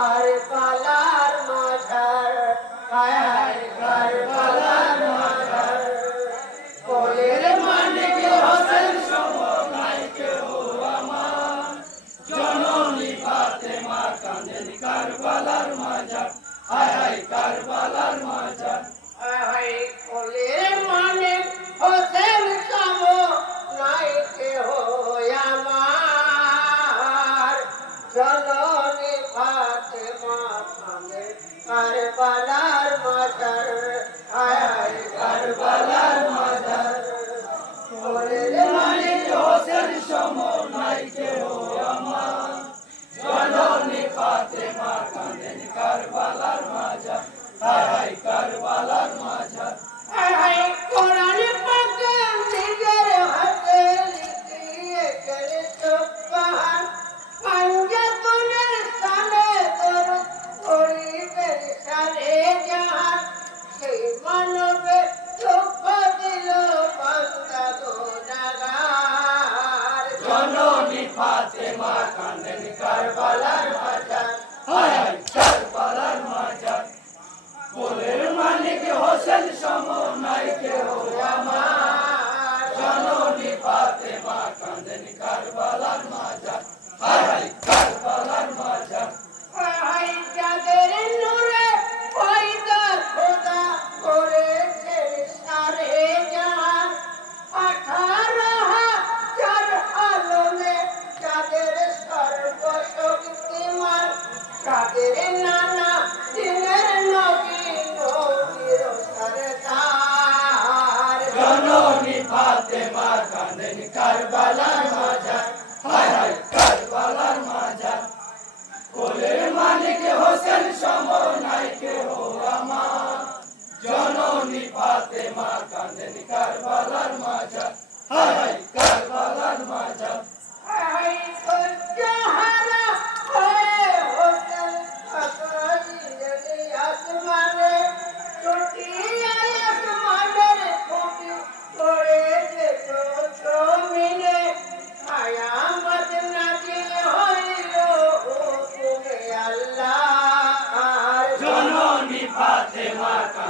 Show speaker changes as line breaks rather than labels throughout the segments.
Far, far, কারবালার মাতার হায় হায় Karbala Karbala. Guatemala.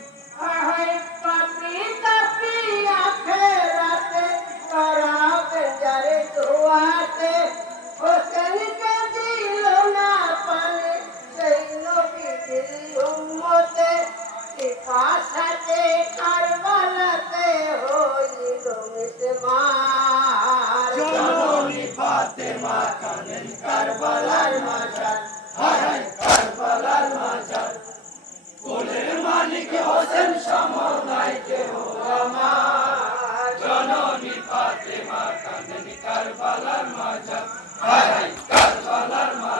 পাশাতে কারবালাতে হইল মিসমার। জননী ফাতেমা কানেন কারবালার মাজার হায় হায় কারবালার মাজার। কোলের মালিক হোসেন সমনাই কেহ আমার। জননী ফাতেমা কানেন কারবালার মাজার হায় হায় কারবালার মাজার।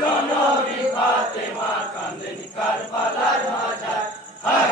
জননী ফাতেমা কান্দেনি কারবালার মাজার। হায়